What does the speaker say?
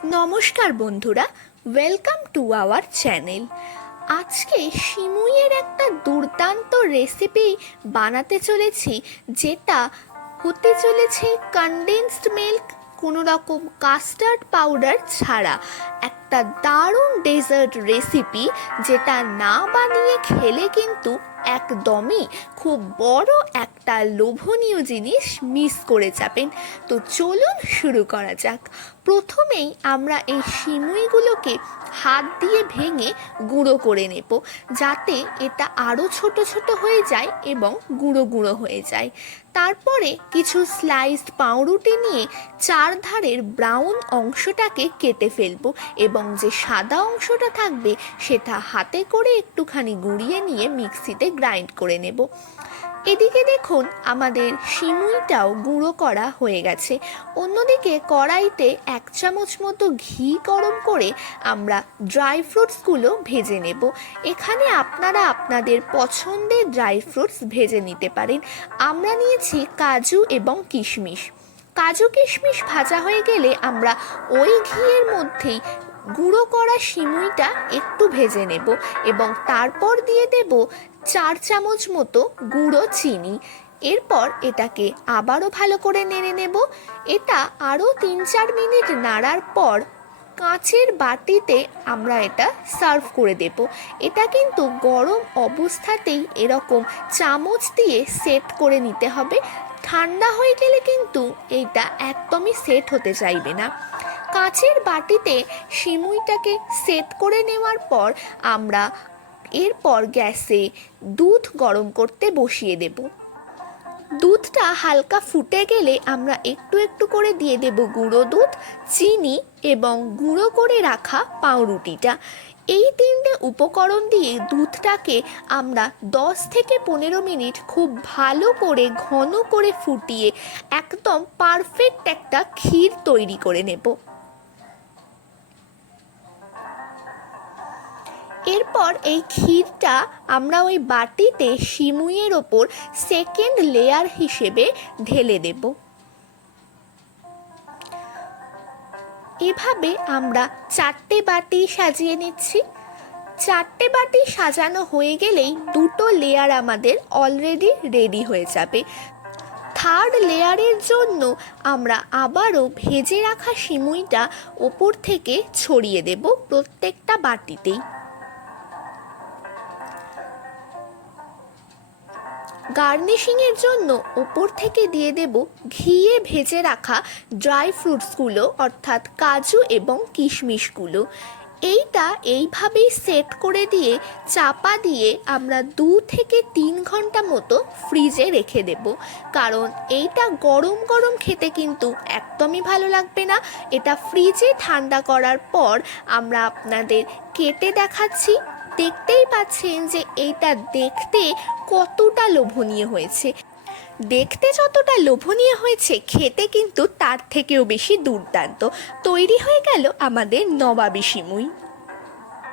নমস্কার বন্ধুরা, welcome to our channel. আজকে সিমুইয়ের একটা দুর্দান্ত রেসিপি বানাতে চলেছি, যেটা হতে চলেছে কনডেন্সড মিল্ক, কোনো রকম কাস্টার্ড পাউডার ছাড়া। একটা দারুণ ডেজার্ট রেসিপি, যেটা না বানিয়ে খেলে কিন্তু একদমই খুব বড় একটা লোভনীয় জিনিস মিস করে যাবেন। তো চলুন শুরু করা যাক। প্রথমেই আমরা এই সিমুইগুলোকে হাত দিয়ে ভেঙে গুঁড়ো করে নেব, যাতে এটা আরও ছোট ছোট হয়ে যায় এবং গুঁড়ো গুঁড়ো হয়ে যায়। তারপরে কিছু স্লাইসড পাউরুটি নিয়ে চারধারের ব্রাউন অংশটাকে কেটে ফেলবো এবং যে সাদা অংশটা থাকবে সেটা হাতে করে একটুখানি গুঁড়িয়ে নিয়ে মিক্সিতে গ্রাইন্ড করে নেব। এদিকে দেখুন, আমাদের সিমুইটাও গুঁড়ো করা হয়ে গেছে। অন্যদিকে কড়াইতে 1 চামচ মতো ঘি গরম করে আমরা ড্রাই ফ্রুটসগুলো ভেজে নেব। এখানে আপনারা আপনাদের পছন্দের ড্রাই ফ্রুটস ভেজে নিতে পারেন। আমরা নিয়েছি কাজু এবং কিশমিশ। কাজু কিশমিশ ভাজা হয়ে গেলে আমরা ওই ঘিয়ের মধ্যেই গুঁড়ো করা সিমুইটা একটু ভেজে নেব এবং তারপর দিয়ে দেব 4 চামচ মতো গুঁড়ো চিনি। এরপর এটাকে আবারও ভালো করে নেড়ে নেব। এটা আরও 3-4 মিনিট নাড়ার পর কাঁচের বাটিতে আমরা এটা সার্ভ করে দেব। এটা কিন্তু গরম অবস্থাতেই এরকম চামচ দিয়ে সেট করে নিতে হবে। ঠান্ডা হয়ে গেলে কিন্তু এইটা একদমই সেট হতে চাইবে না। কাঁচের বাটিতে সিমুইটাকে সেট করে নেওয়ার পর আমরা এরপর গ্যাসে দুধ গরম করতে বসিয়ে দেব। দুধটা হালকা ফুটে গেলে আমরা একটু একটু করে দিয়ে দেব গুঁড়ো দুধ, চিনি এবং গুঁড়ো করে রাখা পাউরুটিটা। এই 3টে উপকরণ দিয়ে দুধটাকে আমরা 10 থেকে 15 মিনিট খুব ভালো করে ঘন করে ফুটিয়ে একদম পারফেক্ট একটা ক্ষীর তৈরি করে নেব। এরপর এই ক্ষীরটা আমরা ওই বাটিতে সিমুইয়ের ওপর সেকেন্ড লেয়ার হিসেবে ঢেলে দেব। এভাবে আমরা 4টে বাটি সাজিয়ে নিচ্ছি। 4টে বাটি সাজানো হয়ে গেলেই 2টো লেয়ার আমাদের অলরেডি রেডি হয়ে যাবে। থার্ড লেয়ারের জন্য আমরা আবারও ভেজে রাখা সিমুইটা ওপর থেকে ছড়িয়ে দেব প্রত্যেকটা বাটিতেই। গার্নিশিংয়ের জন্য ওপর থেকে দিয়ে দেব ঘিয়ে ভেজে রাখা ড্রাই ফ্রুটসগুলো, অর্থাৎ কাজু এবং কিশমিশগুলো। এইটা এইভাবেই সেট করে দিয়ে চাপা দিয়ে আমরা 2 থেকে 3 ঘন্টা মতো ফ্রিজে রেখে দেব। কারণ এইটা গরম গরম খেতে কিন্তু একদমই ভালো লাগবে না। এটা ফ্রিজে ঠান্ডা করার পর আমরা আপনাদের কেটে দেখাচ্ছি। দেখতেই পাচ্ছেন যে এইটা দেখতে কতটা লোভনীয় হয়েছে। দেখতে যতটা লোভনীয় হয়েছে, খেতে কিন্তু তার থেকেও বেশি দুর্দান্ত। তৈরি হয়ে গেল আমাদের নবাবী সিমুই।